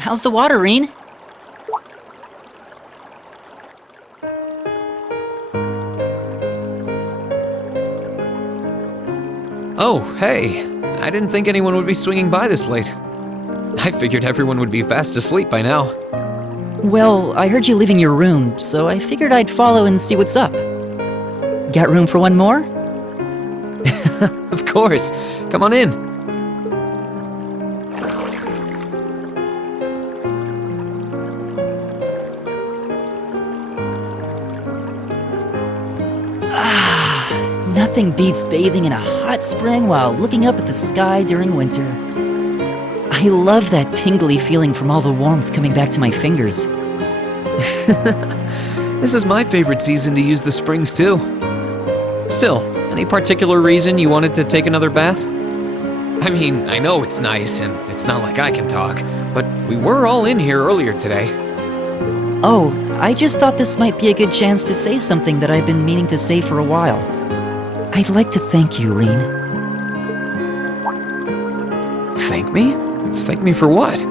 How's the water, Reen? Oh, hey. I didn't think anyone would be swinging by this late. I figured everyone would be fast asleep by now. Well, I heard you leaving your room, so I figured I'd follow and see what's up. Got room for one more? Of course. Come on in. Nothing beats bathing in a hot spring while looking up at the sky during winter. I love that tingly feeling from all the warmth coming back to my fingers. This is my favorite season to use the springs too. Still, any particular reason you wanted to take another bath? I mean, I know it's nice and it's not like I can talk, but we were all in here earlier today. Oh, I just thought this might be a good chance to say something that I've been meaning to say for a while. I'd like to thank you, Reen. Thank me? Thank me for what?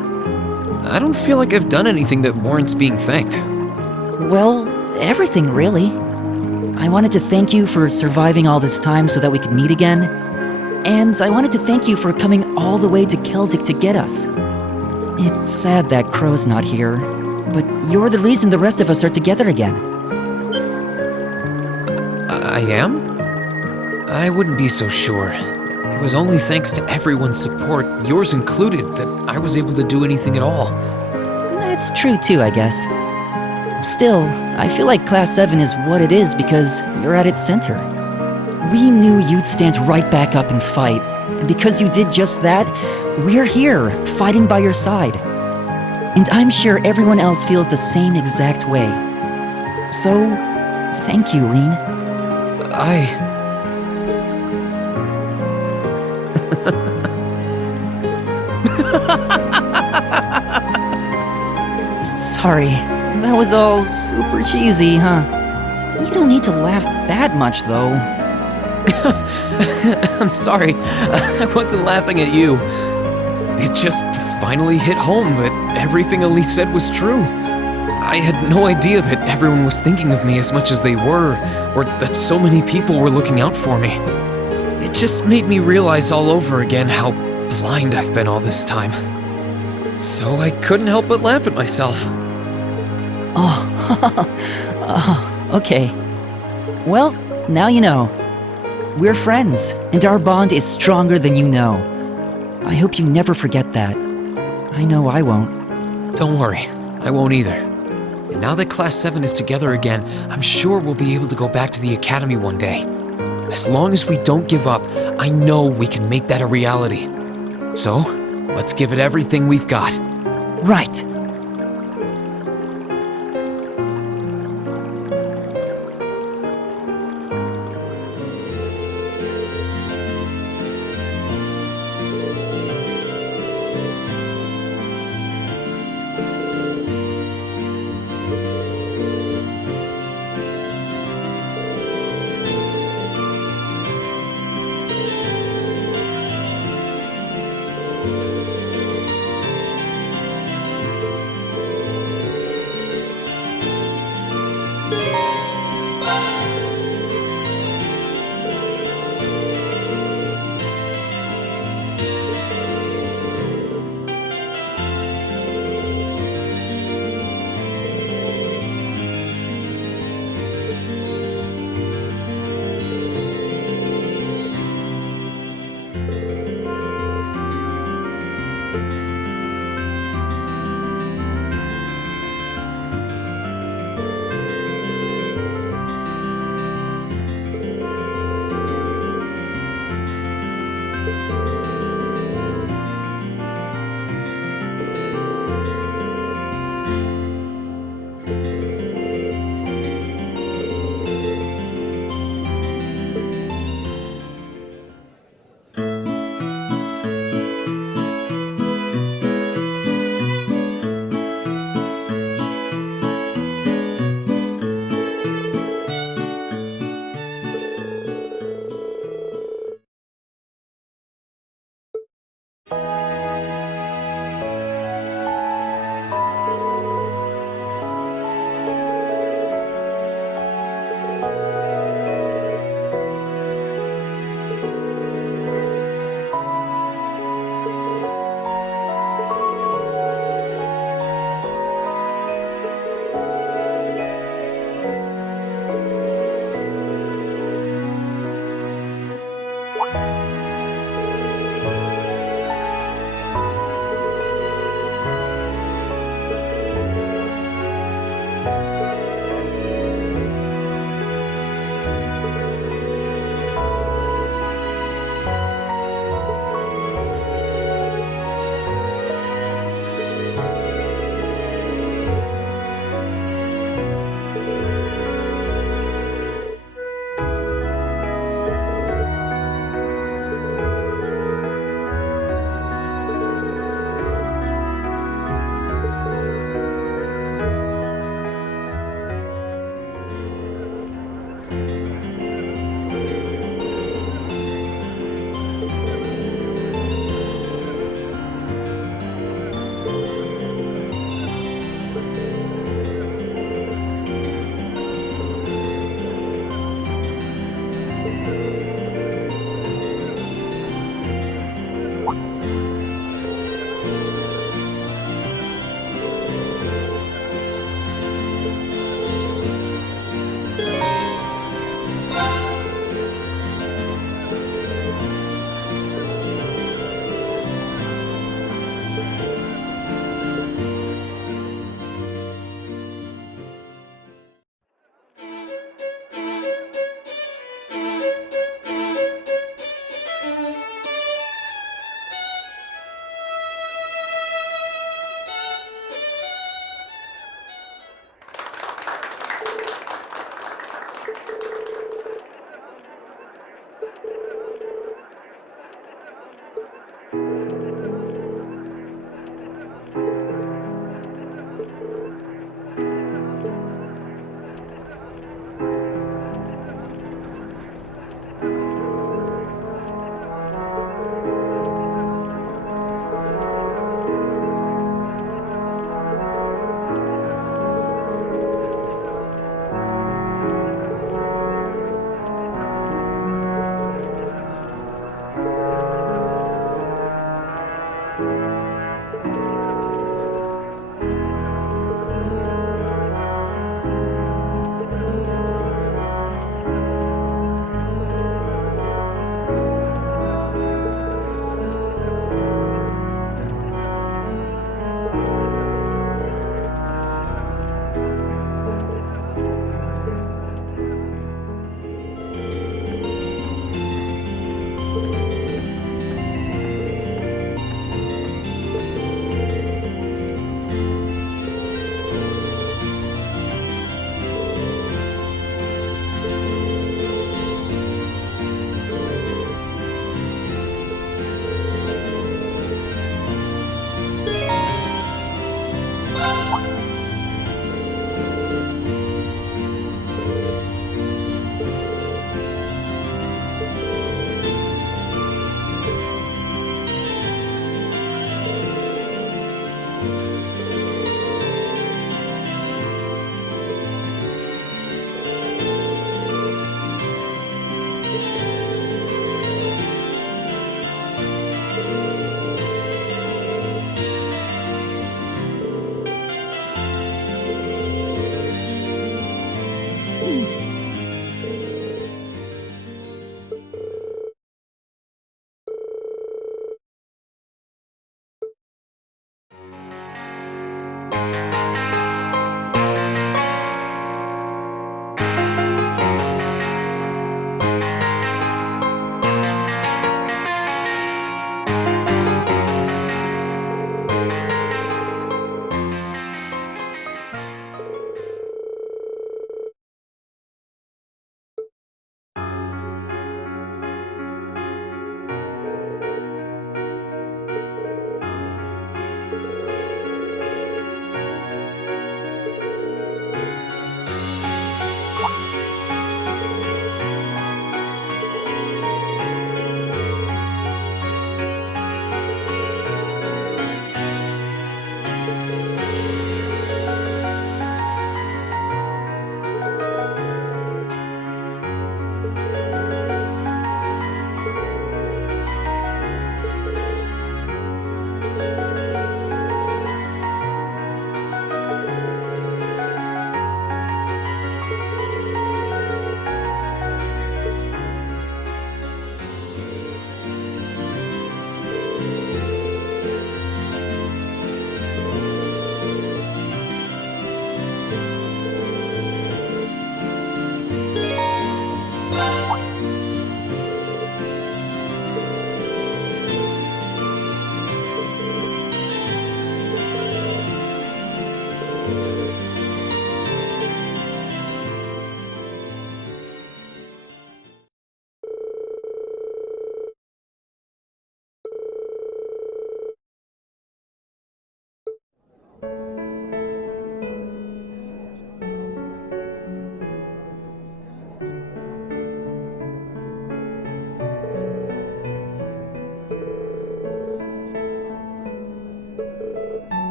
I don't feel like I've done anything that warrants being thanked. Well, everything really. I wanted to thank you for surviving all this time so that we could meet again. And I wanted to thank you for coming all the way to Celtic to get us. It's sad that Crow's not here, but you're the reason the rest of us are together again. I am? I wouldn't be so sure. It was only thanks to everyone's support, yours included, that I was able to do anything at all. That's true too, I guess. Still, I feel like Class 7 is what it is because you're at its center. We knew you'd stand right back up and fight, and because you did just that, we're here, fighting by your side. And I'm sure everyone else feels the same exact way. So, thank you, Reen. Sorry, that was all super cheesy, huh? You don't need to laugh that much, though. I'm sorry, I wasn't laughing at you. It just finally hit home that everything Elise said was true. I had no idea that everyone was thinking of me as much as they were, or that so many people were looking out for me. It just made me realize all over again how blind I've been all this time. So I couldn't help but laugh at myself. Oh, okay. Well, now you know. We're friends, and our bond is stronger than you know. I hope you never forget that. I know I won't. Don't worry, I won't either. And now that Class 7 is together again, I'm sure we'll be able to go back to the Academy one day. As long as we don't give up, I know we can make that a reality. So, let's give it everything we've got. Right.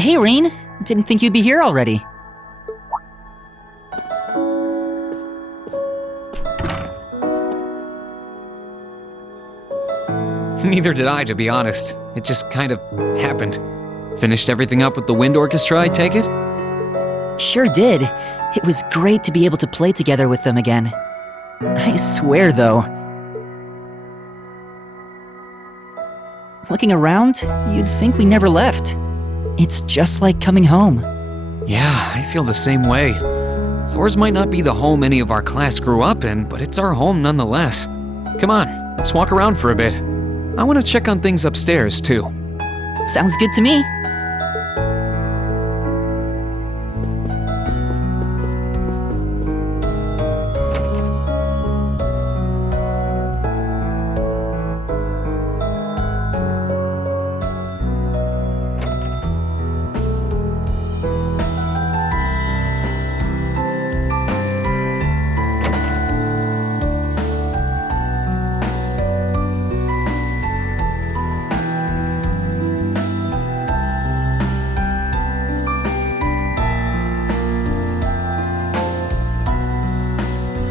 Hey, Rain. Didn't think you'd be here already. Neither did I, to be honest. It just kind of happened. Finished everything up with the wind orchestra, I take it? Sure did. It was great to be able to play together with them again. I swear, though. Looking around, you'd think we never left. It's just like coming home. Yeah, I feel the same way. Thor's might not be the home any of our class grew up in, but it's our home nonetheless. Come on, let's walk around for a bit. I want to check on things upstairs, too. Sounds good to me.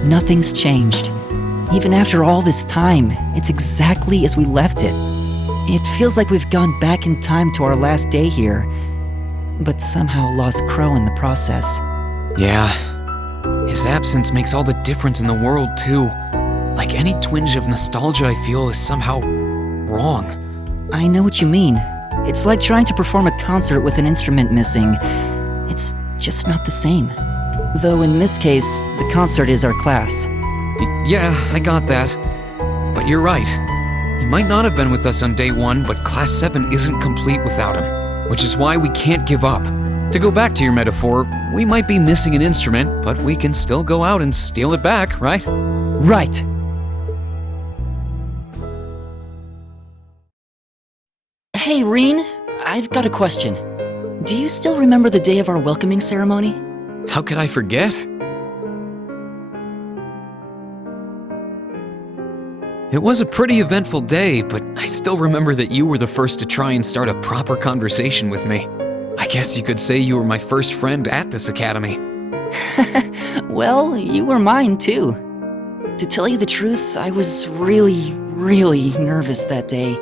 Nothing's changed. Even after all this time, it's exactly as we left it. It feels like we've gone back in time to our last day here, but somehow lost Crow in the process. Yeah. His absence makes all the difference in the world, too. Like any twinge of nostalgia I feel is somehow wrong. I know what you mean. It's like trying to perform a concert with an instrument missing. It's just not the same. Though in this case, the concert is our class. Yeah, I got that. But you're right. He might not have been with us on day 1, but Class 7 isn't complete without him, which is why we can't give up. To go back to your metaphor, we might be missing an instrument, but we can still go out and steal it back, right? Right. Hey, Reen, I've got a question. Do you still remember the day of our welcoming ceremony? How could I forget? It was a pretty eventful day, but I still remember that you were the first to try and start a proper conversation with me. I guess you could say you were my first friend at this academy. Well, you were mine too. To tell you the truth, I was really nervous that day.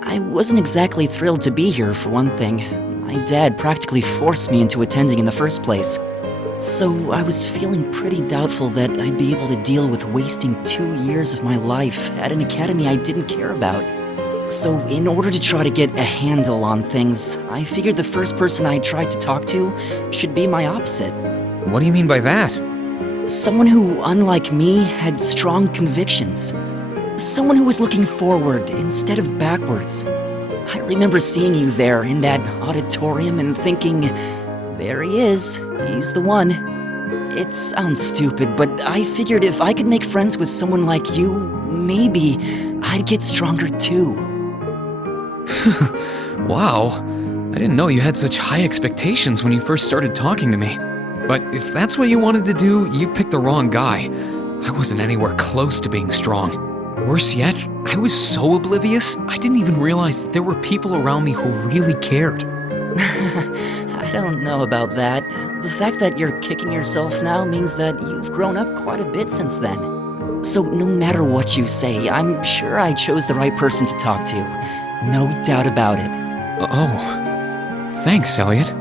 I wasn't exactly thrilled to be here, for one thing. My dad practically forced me into attending in the first place. So I was feeling pretty doubtful that I'd be able to deal with wasting 2 years of my life at an academy I didn't care about. So in order to try to get a handle on things, I figured the first person I tried to talk to should be my opposite. What do you mean by that? Someone who, unlike me, had strong convictions. Someone who was looking forward instead of backwards. I remember seeing you there in that auditorium and thinking, there he is, he's the one. It sounds stupid, but I figured if I could make friends with someone like you, maybe I'd get stronger too. Wow, I didn't know you had such high expectations when you first started talking to me. But if that's what you wanted to do, you picked the wrong guy. I wasn't anywhere close to being strong. Worse yet, I was so oblivious, I didn't even realize that there were people around me who really cared. I don't know about that. The fact that you're kicking yourself now means that you've grown up quite a bit since then. So no matter what you say, I'm sure I chose the right person to talk to. No doubt about it. Oh, thanks, Elliot.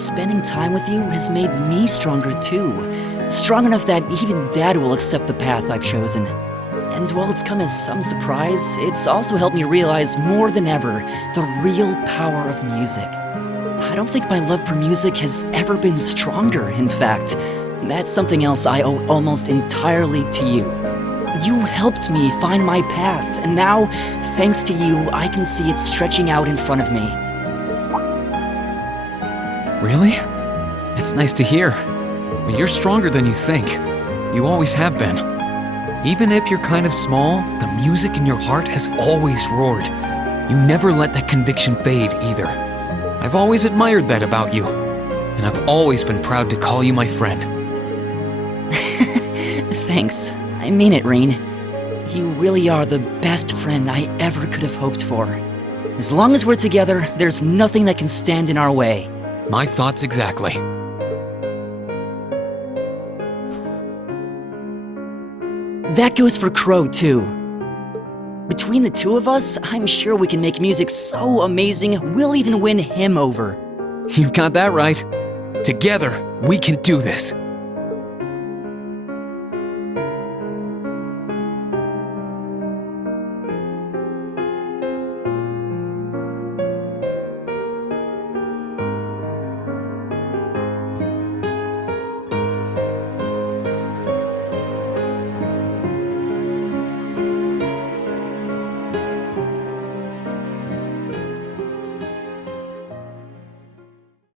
Spending time with you has made me stronger too. Strong enough that even Dad will accept the path I've chosen. And while it's come as some surprise, it's also helped me realize more than ever the real power of music. I don't think my love for music has ever been stronger, in fact. That's something else I owe almost entirely to you. You helped me find my path, and now, thanks to you, I can see it stretching out in front of me. Really? It's nice to hear. But you're stronger than you think. You always have been. Even if you're kind of small, the music in your heart has always roared. You never let that conviction fade either. I've always admired that about you, and I've always been proud to call you my friend. Thanks. I mean it, Reen. You really are the best friend I ever could have hoped for. As long as we're together, there's nothing that can stand in our way. My thoughts exactly. That goes for Crow, too. Between the two of us, I'm sure we can make music so amazing, we'll even win him over. You've got that right. Together, we can do this.